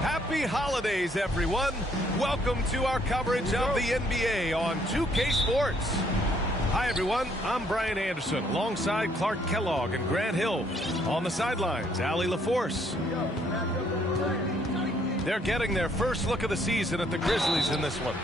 Happy holidays, everyone. Welcome to our coverage of the NBA on 2K Sports. Hi, everyone. I'm Brian Anderson, alongside Clark Kellogg and Grant Hill. On the sidelines, Allie LaForce. They're getting their first look of the season at the Grizzlies in this one.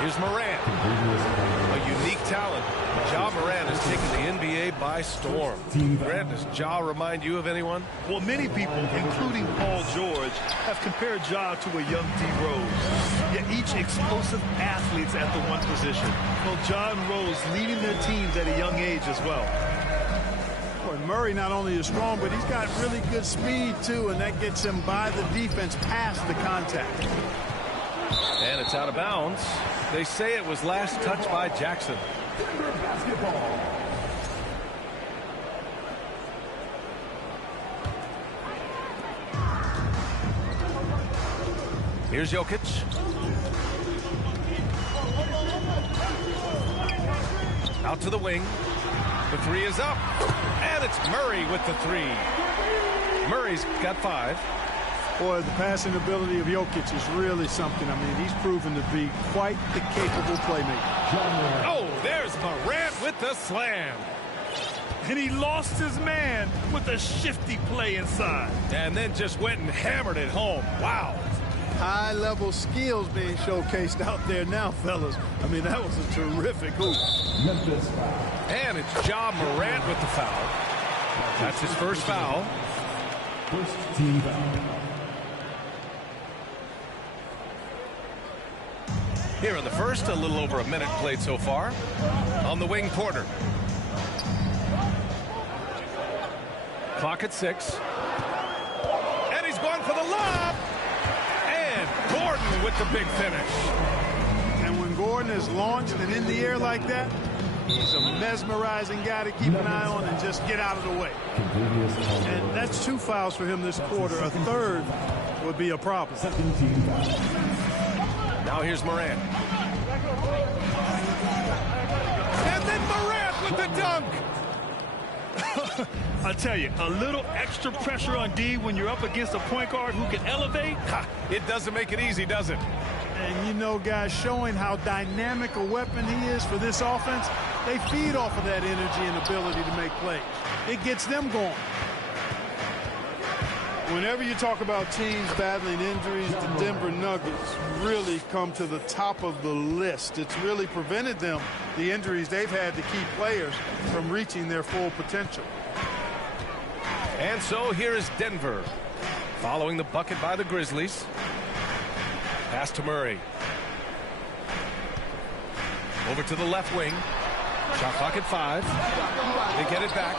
Here's Morant, a unique talent. Ja Morant has taken the NBA by storm. Grant, does Ja remind you of anyone? Well, many people, including Paul George, have compared Ja to a young D. Rose. Yet each explosive athletes at the one position. Well, Ja and Rose leading their teams at a young age as well. Boy, Murray not only is strong, but he's got really good speed, too, and that gets him by the defense past the contact. And it's out of bounds. They say it was last touched by Jackson. Here's Jokic. Out to the wing. The three is up. And it's Murray with the three. Murray's got 5. Boy, the passing ability of Jokic is really something. I mean, he's proven to be quite the capable playmaker. Oh, there's Morant with the slam. And he lost his man with a shifty play inside. And then just went and hammered it home. Wow. High-level skills being showcased out there now, fellas. I mean, that was a terrific hoop. And it's Ja Morant with the foul. That's his first foul. First team foul. Here in the first, a little over a minute played so far. On the wing, Porter. Clock at 6. And he's going for the lob. And Gordon with the big finish. And when Gordon is launched and in the air like that, he's a mesmerizing guy to keep an eye on and just get out of the way. And that's 2 fouls for him this quarter. A third would be a problem. Now here's Morant. And then Morant with the dunk. I tell you, a little extra pressure on D when you're up against a point guard who can elevate. It doesn't make it easy, does it? And you know, guys, showing how dynamic a weapon he is for this offense, they feed off of that energy and ability to make plays. It gets them going. Whenever you talk about teams battling injuries, the Denver Nuggets really come to the top of the list. It's really prevented them, the injuries they've had to keep players from reaching their full potential. And so here is Denver, following the bucket by the Grizzlies. Pass to Murray. Over to the left wing. Shot clock at 5. They get it back.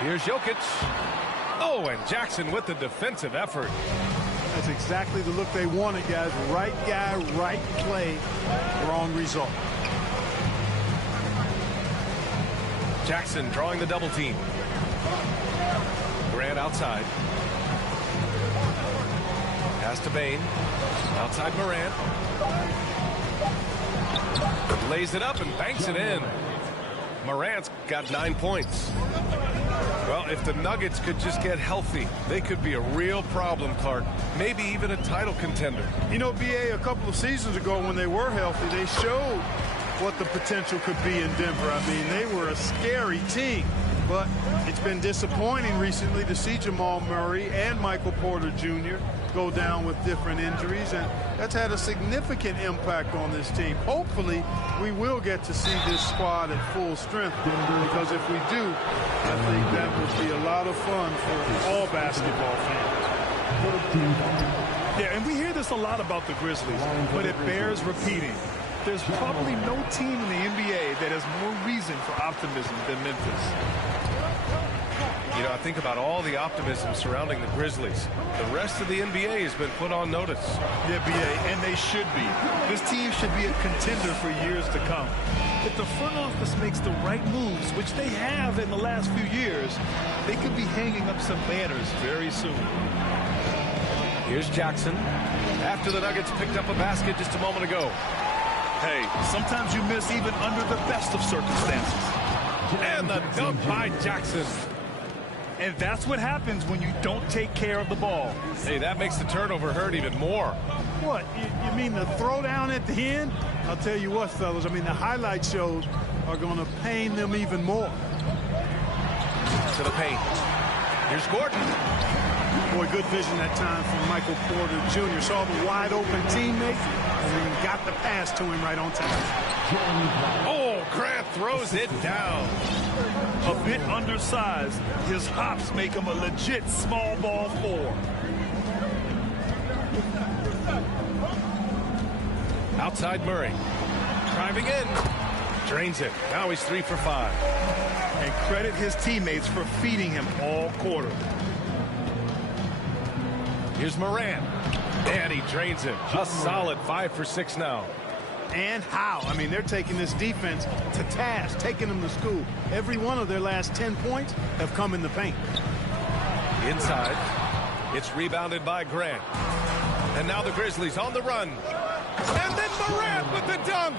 Here's Jokic. Oh, and Jackson with the defensive effort. That's exactly the look they wanted, guys. Right guy, right play, wrong result. Jackson drawing the double team. Grant outside. Pass to Bain. Outside Morant. Lays it up and banks it in. Morant's got 9 points. Well, if the Nuggets could just get healthy, they could be a real problem, Clark. Maybe even a title contender. You know, BA, a couple of seasons ago when they were healthy, they showed what the potential could be in Denver. I mean, they were a scary team. But it's been disappointing recently to see Jamal Murray and Michael Porter Jr. go down with different injuries, and that's had a significant impact on this team. Hopefully, we will get to see this squad at full strength, because if we do, I think that will be a lot of fun for all basketball fans. Yeah, and we hear this a lot about the Grizzlies, but it bears repeating. There's probably no team in the NBA that has more reason for optimism than Memphis. You know, I think about all the optimism surrounding the Grizzlies. The rest of the NBA has been put on notice. Yeah, BA, and they should be. This team should be a contender for years to come. If the front office makes the right moves, which they have in the last few years, they could be hanging up some banners very soon. Here's Jackson after the Nuggets picked up a basket just a moment ago. Hey, sometimes you miss even under the best of circumstances. And the dunk by Jackson. And that's what happens when you don't take care of the ball. Hey, that makes the turnover hurt even more. What, you mean the throwdown at the end? I'll tell you what, fellas, I mean, the highlight shows are going to pain them even more. To the paint. Here's Gordon. Boy, good vision that time from Michael Porter Jr. Saw the wide open teammate and then got the pass to him right on time. Oh, Grant throws it down. A bit undersized, his hops make him a legit small ball 4. Outside Murray. Driving in. Drains it. Now he's 3 for 5. And credit his teammates for feeding him all quarter. Here's Morant. And he drains it. A solid 5 for 6 now. And how? I mean, they're taking this defense to task, taking them to school. Every one of their last 10 points have come in the paint. Inside. It's rebounded by Grant. And now the Grizzlies on the run. And then Morant with the dunk.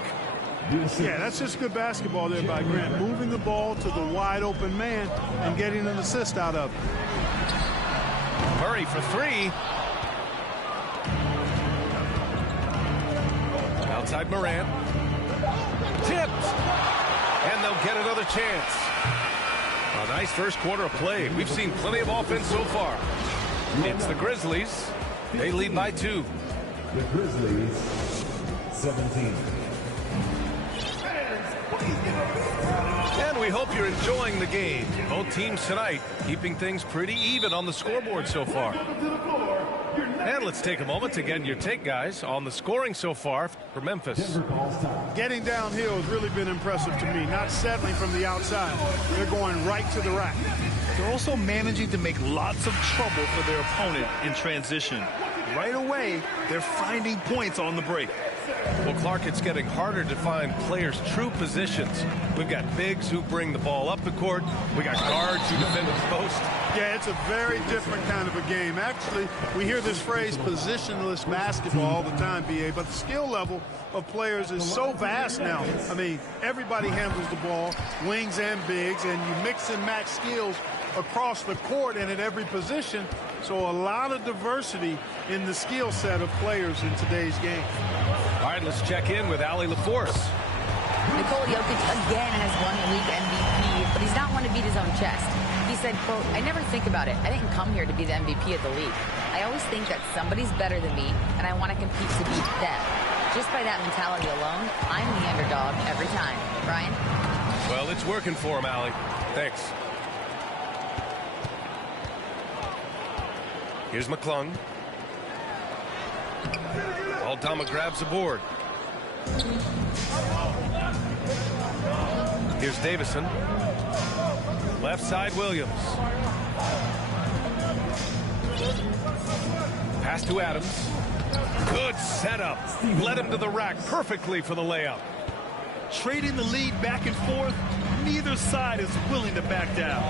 Yeah, that's just good basketball there by Grant. Moving the ball to the wide open man and getting an assist out of it. Murray for 3. Outside Morant. Tipped. And they'll get another chance. A nice first quarter of play. We've seen plenty of offense so far. It's the Grizzlies. They lead by 2. The Grizzlies, 17. And we hope you're enjoying the game. Both teams tonight keeping things pretty even on the scoreboard so far. And let's take a moment to get your take, guys, on the scoring so far for Memphis. Getting downhill has really been impressive to me. Not settling from the outside. They're going right to the rack. They're also managing to make lots of trouble for their opponent in transition. Right away, they're finding points on the break. Well, Clark, it's getting harder to find players' true positions. We've got bigs who bring the ball up the court. We got guards who defend the post. Yeah, it's a very different kind of a game. Actually, we hear this phrase positionless basketball all the time, BA, but the skill level of players is so vast now. I mean, everybody handles the ball, wings and bigs, and you mix and match skills across the court and at every position. So a lot of diversity in the skill set of players in today's game. All right, let's check in with Allie LaForce. Nikola Jokic again has won the league MVP, but he's not one to beat his own chest. He said, quote, "I never think about it. I didn't come here to be the MVP of the league. I always think that somebody's better than me, and I want to compete to beat them. Just by that mentality alone, I'm the underdog every time." Brian? Well, it's working for him, Allie. Thanks. Here's McClung. Aldama grabs the board. Here's Davison. Left side, Williams. Pass to Adams. Good setup. Led him to the rack perfectly for the layup. Trading the lead back and forth, neither side is willing to back down.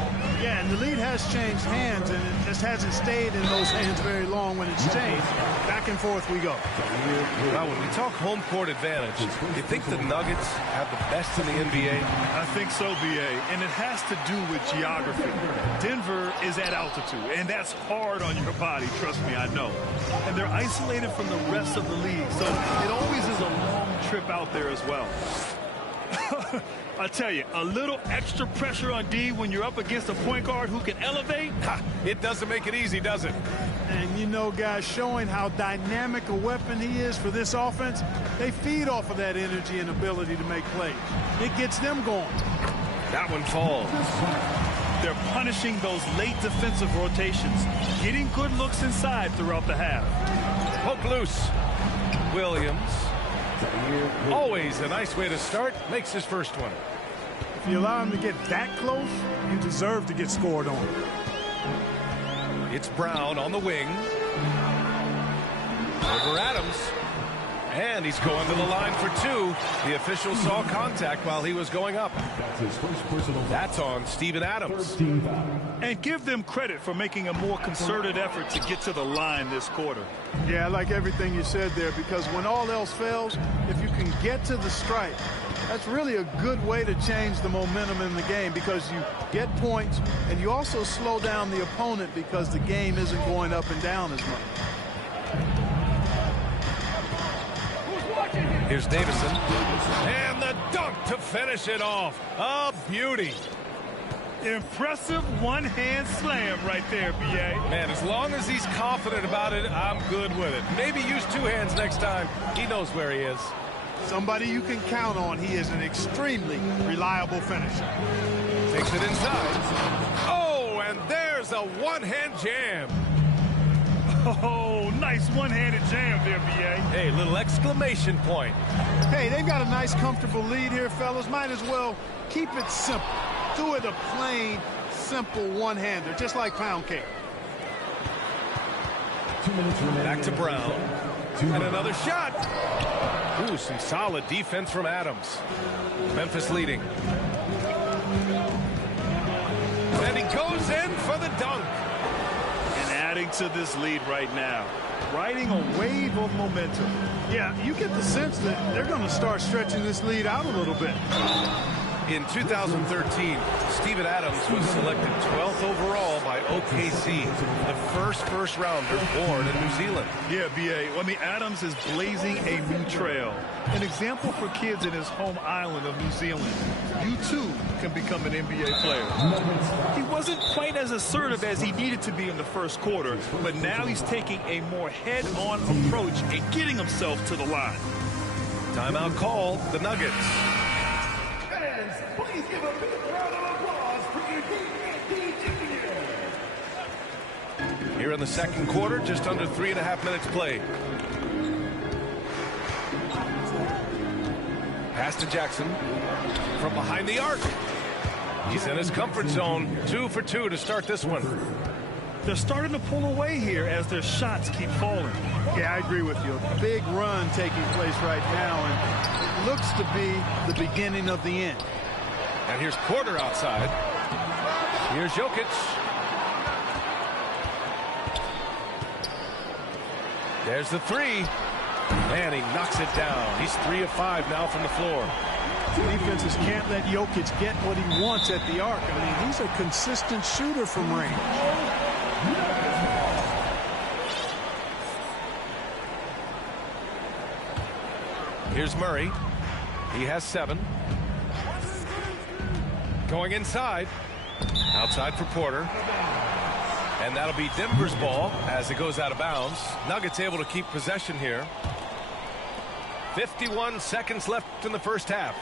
Yeah, and the lead has changed hands, and it just hasn't stayed in those hands very long when it's changed. Back and forth we go. Now, when we talk home court advantage, you think the Nuggets have the best in the NBA? I think so, B.A., and it has to do with geography. Denver is at altitude, and that's hard on your body, trust me, I know. And they're isolated from the rest of the league, so it always is a long trip out there as well. I tell you, a little extra pressure on D when you're up against a point guard who can elevate. It doesn't make it easy, does it? And you know, guys, showing how dynamic a weapon he is for this offense, they feed off of that energy and ability to make plays. It gets them going. That one falls. They're punishing those late defensive rotations, getting good looks inside throughout the half. Poke loose. Williams. Always a nice way to start. Makes his first one. If you allow him to get that close, you deserve to get scored on. It's Brown on the wing. Over Adams. And he's going to the line for two. The official saw contact while he was going up. That's on Steven Adams. And give them credit for making a more concerted effort to get to the line this quarter. Yeah, I like everything you said there, because when all else fails, if you can get to the stripe, that's really a good way to change the momentum in the game, because you get points and you also slow down the opponent because the game isn't going up and down as much. Here's Davison. And the dunk to finish it off. A beauty. Impressive one-hand slam right there, B.A. Man, as long as he's confident about it, I'm good with it. Maybe use two hands next time. He knows where he is. Somebody you can count on. He is an extremely reliable finisher. Takes it inside. Oh, and there's a one-hand jam. Oh, nice one-handed jam there, B.A. Hey, little exclamation point. Hey, they've got a nice, comfortable lead here, fellas. Might as well keep it simple. Do it a plain, simple one-hander, just like pound cake. 2 minutes remaining. Back to Brown. And another shot. Ooh, some solid defense from Adams. Memphis leading. And he goes in for the dunk. Adding to this lead right now, riding a wave of momentum. Yeah, you get the sense that they're going to start stretching this lead out a little bit. In 2013, Steven Adams was selected 12th overall by OKC, the first rounder born in New Zealand. Yeah, B.A. I mean, Adams is blazing a new trail. An example for kids in his home island of New Zealand. You, too, can become an NBA player. He wasn't quite as assertive as he needed to be in the first quarter, but now he's taking a more head-on approach and getting himself to the line. Timeout call, the Nuggets. Please give a big round of applause for your DND. Here in the second quarter, just under 3.5 minutes played. Pass to Jackson from behind the arc. He's in his comfort zone. 2 for 2 to start this one. They're starting to pull away here as their shots keep falling. Yeah, I agree with you. A big run taking place right now, and it looks to be the beginning of the end. And here's Porter outside. Here's Jokic. There's the three. And he knocks it down. He's 3 of 5 now from the floor. Defenses can't let Jokic get what he wants at the arc. I mean, he's a consistent shooter from range. Here's Murray. He has 7. Going inside. Outside for Porter. And that'll be Denver's ball as it goes out of bounds. Nuggets able to keep possession here. 51 seconds left in the first half.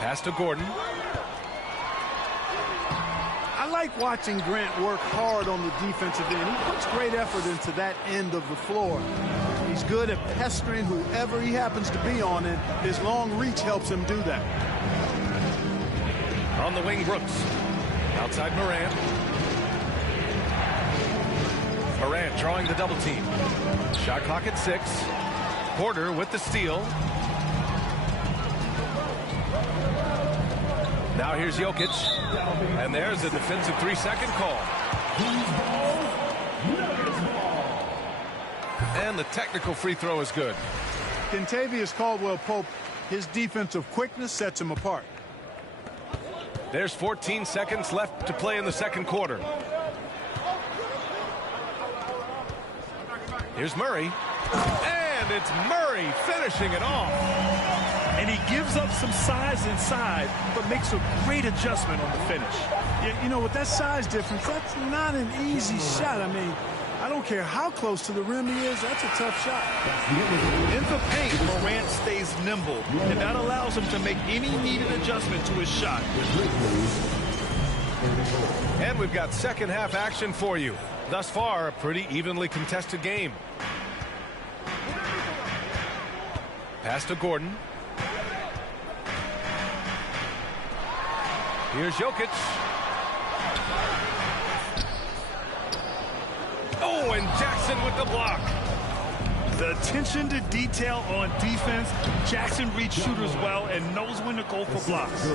Pass to Gordon. I like watching Grant work hard on the defensive end. He puts great effort into that end of the floor. He's good at pestering whoever he happens to be on, and his long reach helps him do that. On the wing, Brooks. Outside Morant. Morant drawing the double team. Shot clock at 6. Porter with the steal. Now here's Jokic. And there's a defensive 3-second call. And the technical free throw is good. Kentavious Caldwell-Pope, his defensive quickness sets him apart. There's 14 seconds left to play in the second quarter. Here's Murray. And it's Murray finishing it off. And he gives up some size inside, but makes a great adjustment on the finish. Yeah, you know, with that size difference, that's not an easy shot. I mean, I don't care how close to the rim he is, that's a tough shot. In the paint, Morant stays nimble, and that allows him to make any needed adjustment to his shot. And we've got second half action for you. Thus far, a pretty evenly contested game. Pass to Gordon. Here's Jokic. Oh, and Jackson with the block. The attention to detail on defense. Jackson reads shooters well and knows when to go for blocks.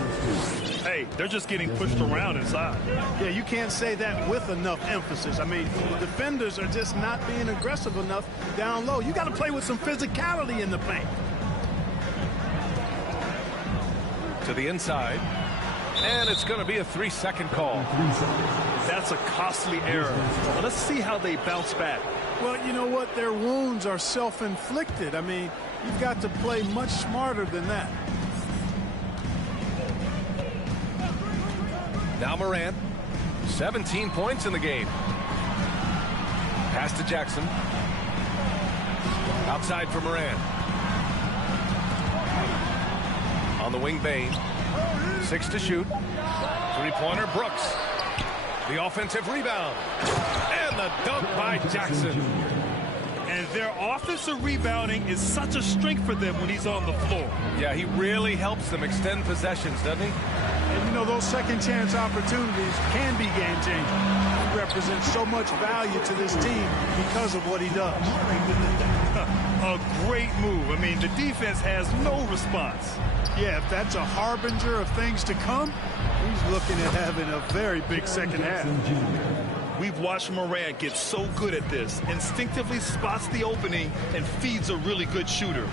Hey, they're just getting pushed around inside. Yeah, you can't say that with enough emphasis. I mean, the defenders are just not being aggressive enough down low. You got to play with some physicality in the paint. To the inside. And it's going to be a 3-second call. That's a costly error. Well, let's see how they bounce back. Well, you know what? Their wounds are self-inflicted. I mean, you've got to play much smarter than that. Now Morant. 17 points in the game. Pass to Jackson. Outside for Morant. On the wing, Bain. 6 to shoot. Three-pointer, Brooks. The offensive rebound. And the dunk by Jackson. And their offensive rebounding is such a strength for them when he's on the floor. Yeah, he really helps them extend possessions, doesn't he? And you know, those second chance opportunities can be game-changing. He represents so much value to this team because of what he does. A great move. I mean, the defense has no response. Yeah, if that's a harbinger of things to come, he's looking at having a very big second half. We've watched Morant get so good at this, instinctively spots the opening and feeds a really good shooter.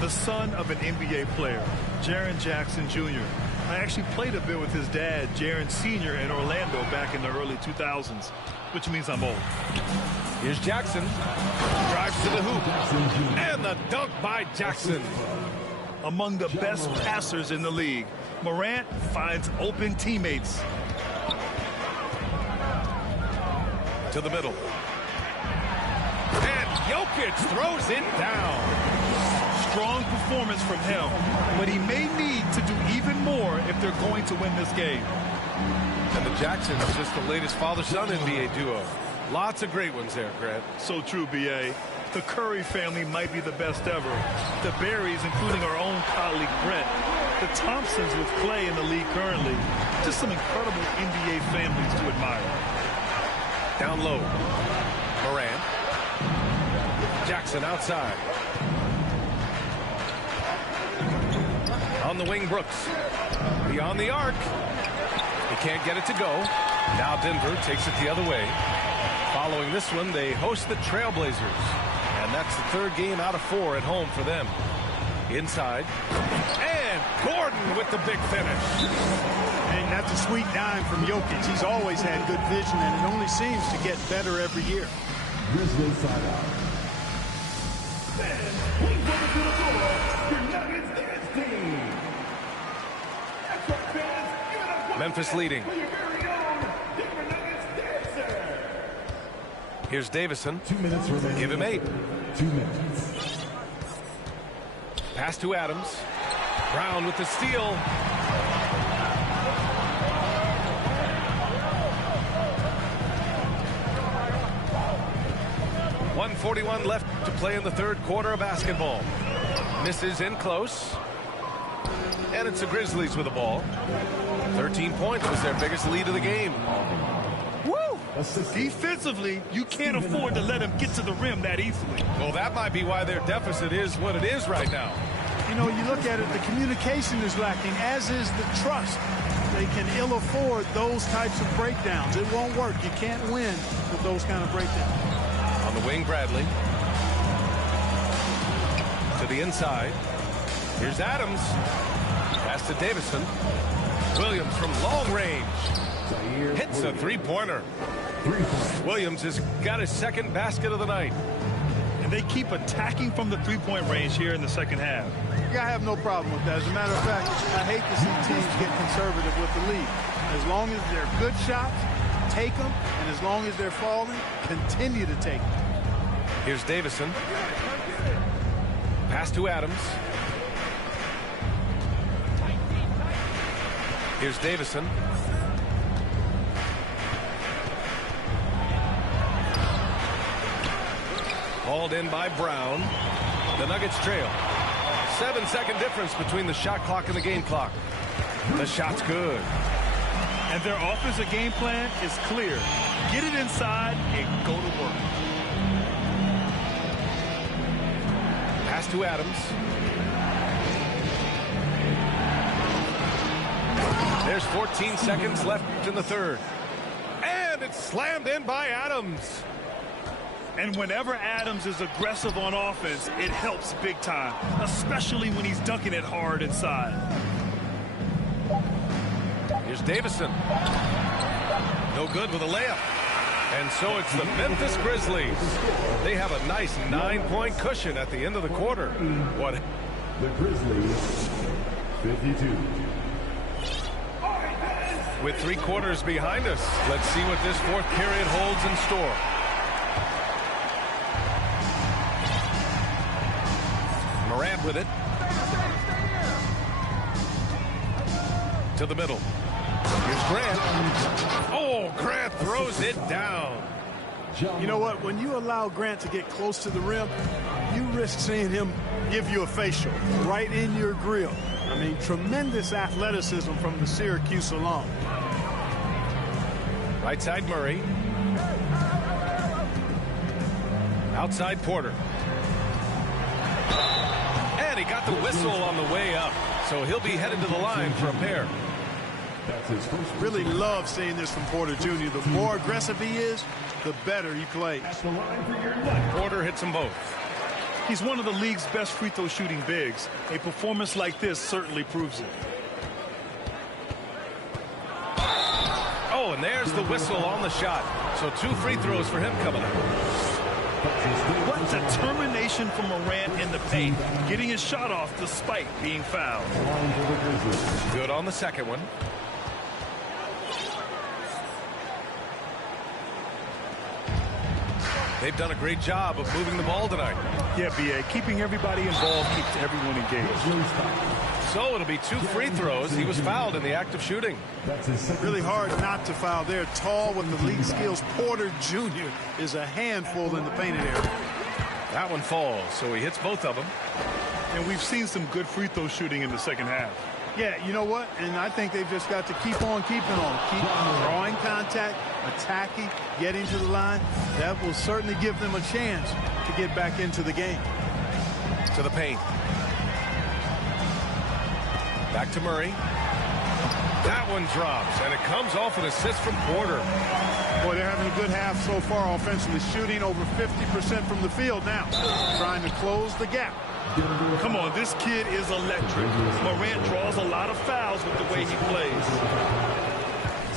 The son of an NBA player, Jaren Jackson Jr. I actually played a bit with his dad, Jaren Sr. in Orlando back in the early 2000s, which means I'm old. Here's Jackson. Drives to the hoop. And the dunk by Jackson. Among the best passers in the league, Morant finds open teammates. To the middle. And Jokic throws it down. Strong performance from him, but he may need to do even more if they're going to win this game. And the Jacksons, just the latest father-son NBA duo. Lots of great ones there, Grant. So true, B.A. The Curry family might be the best ever. The Berries, including our own colleague Brett. The Thompsons with Clay in the league currently. Just some incredible NBA families to admire. Down low. Morant. Jackson outside. On the wing, Brooks. Beyond the arc. He can't get it to go. Now Denver takes it the other way. Following this one, they host the Trailblazers. And that's the third game out of 4 at home for them. Inside. And Gordon with the big finish. And that's a sweet dime from Jokic. He's always had good vision, and it only seems to get better every year. Grizzlies side out. And we welcome to the floor, your Nuggets dance team. That's right, fans. Give it up. Memphis leading. For your very own Denver Nuggets dancer. Here's Davison. 2 minutes remaining. Give him 8. 2 minutes. Pass to Adams. Brown with the steal. .141 left to play in the third quarter of basketball. Misses in close. And it's the Grizzlies with the ball. 13 points was their biggest lead of the game. Woo! Defensively, you can't afford to let him get to the rim that easily. Well, that might be why their deficit is what it is right now. You know, you look at it, the communication is lacking, as is the trust. They can ill afford those types of breakdowns. It won't work. You can't win with those kind of breakdowns. On the wing, Bradley. To the inside. Here's Adams. Pass to Davison. Williams from long range. Hits a three-pointer. Williams has got his second basket of the night. And they keep attacking from the three-point range here in the second half. Yeah, I have no problem with that. As a matter of fact, I hate to see teams get conservative with the lead. As long as they're good shots, take them. And as long as they're falling, continue to take them. Here's Davison. Pass to Adams. Here's Davison. Hauled in by Brown. The Nuggets trail. 7-second difference between the shot clock and the game clock. The shot's good. And their offensive game plan is clear. Get it inside and go to work. Pass to Adams. There's 14 seconds left in the third. And it's slammed in by Adams. And whenever Adams is aggressive on offense, it helps big time, especially when he's dunking it hard inside. Here's Davison. No good with a layup. And so it's the Memphis Grizzlies. They have a nice 9-point cushion at the end of the quarter. What? The Grizzlies, 52. With 3 quarters behind us, let's see what this fourth period holds in store. Morant with it. To the middle. Here's Grant. Oh, Grant throws it down. You know what? When you allow Grant to get close to the rim, you risk seeing him give you a facial right in your grill. I mean, tremendous athleticism from the Syracuse alum. Right side Murray. Outside Porter. And he got the whistle on the way up. So he'll be headed to the line for a pair. Really love seeing this from Porter Jr. The more aggressive he is, the better he plays. Porter hits them both. He's one of the league's best free throw shooting bigs. A performance like this certainly proves it. Oh, and there's the whistle on the shot. So 2 free throws for him coming up. What determination from Morant in the paint, getting his shot off despite being fouled. Good on the second one. They've done a great job of moving the ball tonight. Yeah, B.A. Keeping everybody involved keeps everyone engaged. So it'll be 2 free throws. He was fouled in the act of shooting. Really hard not to foul there. Tall with the league skills. Porter Jr. is a handful in the painted area. That one falls, so he hits both of them. And we've seen some good free throw shooting in the second half. Yeah, you know what? And I think they've just got to keep on keeping on. Keep drawing contact, attacking, getting to the line. That will certainly give them a chance to get back into the game. To the paint. Back to Murray. That one drops, and it comes off an assist from Porter. Boy, they're having a good half so far offensively, shooting over 50% from the field now, trying to close the gap. Come on, this kid is electric. Morant draws a lot of fouls with the way he plays.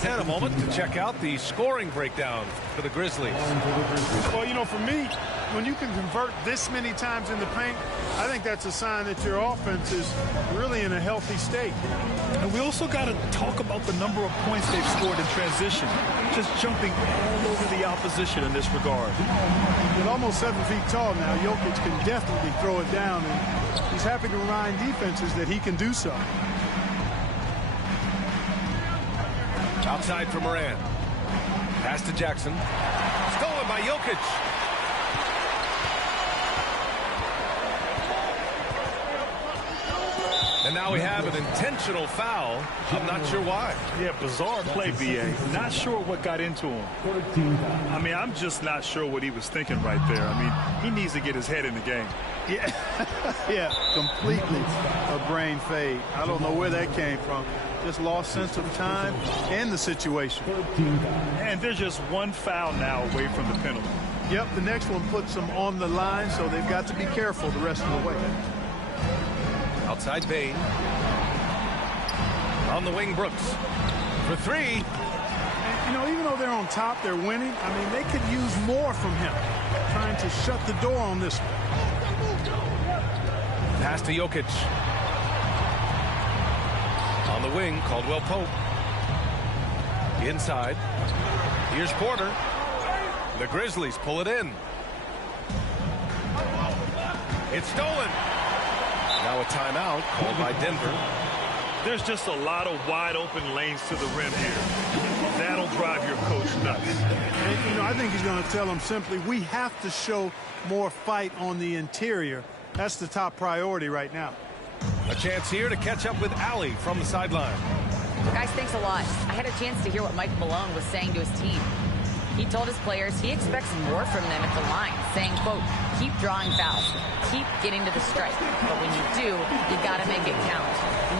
And a moment to check out the scoring breakdown for the Grizzlies. Well, you know, for me, when you can convert this many times in the paint, I think that's a sign that your offense is really in a healthy state. And we also got to talk about the number of points they've scored in transition, just jumping all over the opposition in this regard. With almost 7 feet tall now, Jokic can definitely throw it down, and he's happy to remind defenses that he can do so. Outside for Morant. Pass to Jackson. Stolen by Jokic. And And now we have an intentional foul. I'm not sure why. Yeah, bizarre play, BA. Not sure what got into him. I mean, I'm just not sure what he was thinking right there. I mean, he needs to get his head in the game. Yeah, yeah, completely a brain fade. I don't know where that came from. Just lost sense of time and the situation. And there's just one foul now away from the penalty. Yep, the next one puts them on the line, so they've got to be careful the rest of the way. Outside Bain. On the wing, Brooks. For three. And, you know, even though they're on top, they're winning. I mean, they could use more from him. Trying to shut the door on this one. Pass to Jokic. On the wing, Caldwell Pope. Inside. Here's Porter. The Grizzlies pull it in. It's stolen. Now a timeout called by Denver. There's just a lot of wide open lanes to the rim here. That'll drive your coach nuts. And, you know, I think he's going to tell them simply, we have to show more fight on the interior. That's the top priority right now. A chance here to catch up with Allie from the sideline. Guys, thanks a lot. I had a chance to hear what Mike Malone was saying to his team. He told his players he expects more from them at the line, saying, quote, keep drawing fouls, keep getting to the stripe. But when you do, you got to make it count.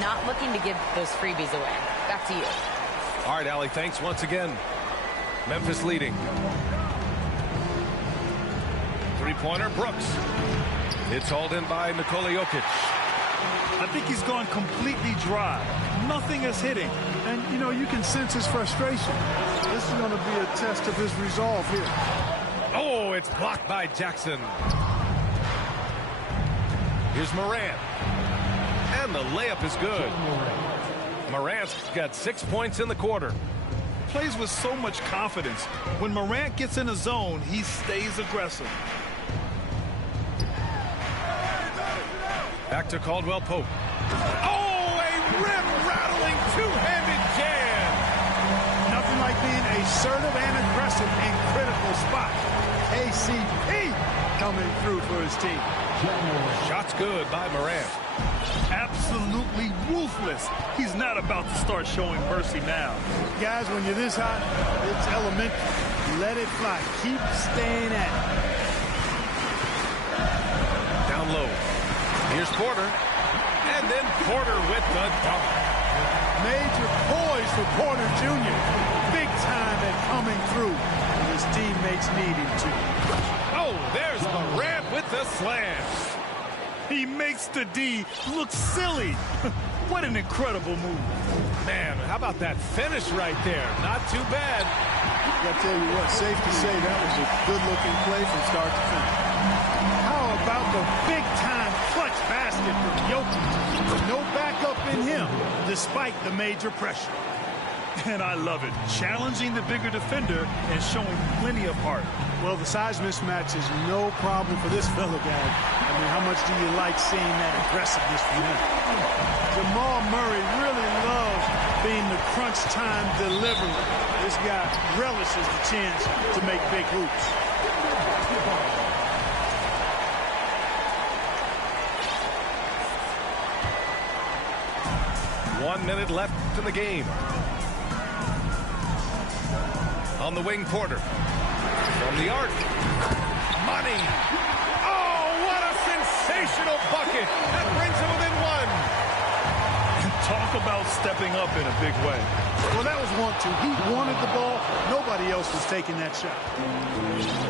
Not looking to give those freebies away. Back to you. All right, Allie, thanks once again. Memphis leading. Three-pointer, Brooks. It's hauled in by Nikola Jokic. I think he's gone completely dry. Nothing is hitting. And, you know, you can sense his frustration. This is going to be a test of his resolve here. Oh, it's blocked by Jackson. Here's Morant. And the layup is good. Morant's got 6 points in the quarter. Plays with so much confidence. When Morant gets in a zone, he stays aggressive. Back to Caldwell Pope. Oh, a rim-rattling two-handed jam. Nothing like being assertive and aggressive in critical spots. KCP coming through for his team. Shot's good by Morant. Absolutely ruthless. He's not about to start showing mercy now. Guys, when you're this hot, it's elementary. Let it fly. Keep staying at it. Down low. Here's Porter. And then Porter with the dunk. Major poise for Porter Jr. Big time at coming through. And his teammates need him to. Oh, there's Morant with the slam. He makes the D look silly. What an incredible move. Man, how about that finish right there? Not too bad. I tell you what, safe to say that was a good-looking play from start to finish. How about the big-time clutch basket from Jokic? No backup in him, despite the major pressure. And I love it. Challenging the bigger defender and showing plenty of heart. Well, the size mismatch is no problem for this fellow guy. I mean, how much do you like seeing that aggressiveness from him? Jamal Murray really loves being the crunch time deliverer. This guy relishes the chance to make big hoops. One minute left in the game. On the wing, Porter. From the arc. Money. Oh, what a sensational bucket. That brings him within one. Talk about stepping up in a big way. Well, that was 1-2. He wanted the ball. Nobody else was taking that shot.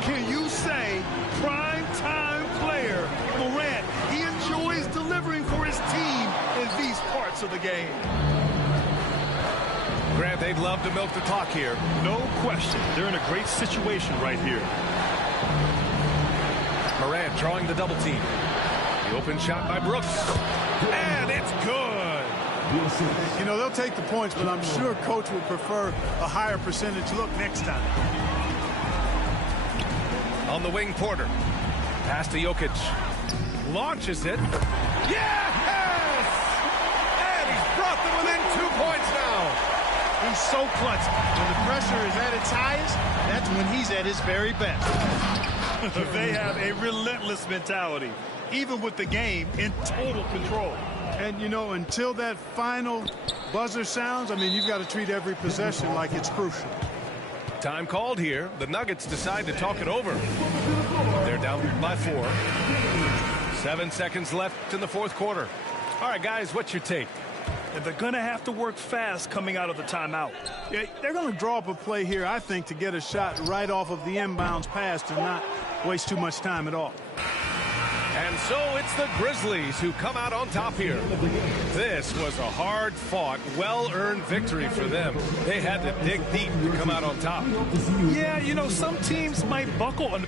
Can you say prime time player Morant? He enjoys delivering for his team in these parts of the game. Grant, they'd love to milk the clock here. No question. They're in a great situation right here. Morant drawing the double team. The open shot by Brooks. And it's good. You know, they'll take the points, but I'm sure coach would prefer a higher percentage look next time. On the wing, Porter. Pass to Jokic. Launches it. Yes! And he's brought them within 2 points now. He's so clutch. When the pressure is at its highest, that's when he's at his very best. They have a relentless mentality, even with the game in total control. And, you know, until that final buzzer sounds, I mean, you've got to treat every possession like it's crucial. Time called here. The Nuggets decide to talk it over. They're down by 4. 7 seconds left in the fourth quarter. All right, guys, what's your take? And they're going to have to work fast coming out of the timeout. Yeah, they're going to draw up a play here, I think, to get a shot right off of the inbounds pass to not waste too much time at all. And so it's the Grizzlies who come out on top here. This was a hard-fought, well-earned victory for them. They had to dig deep to come out on top. Yeah, you know, some teams might buckle under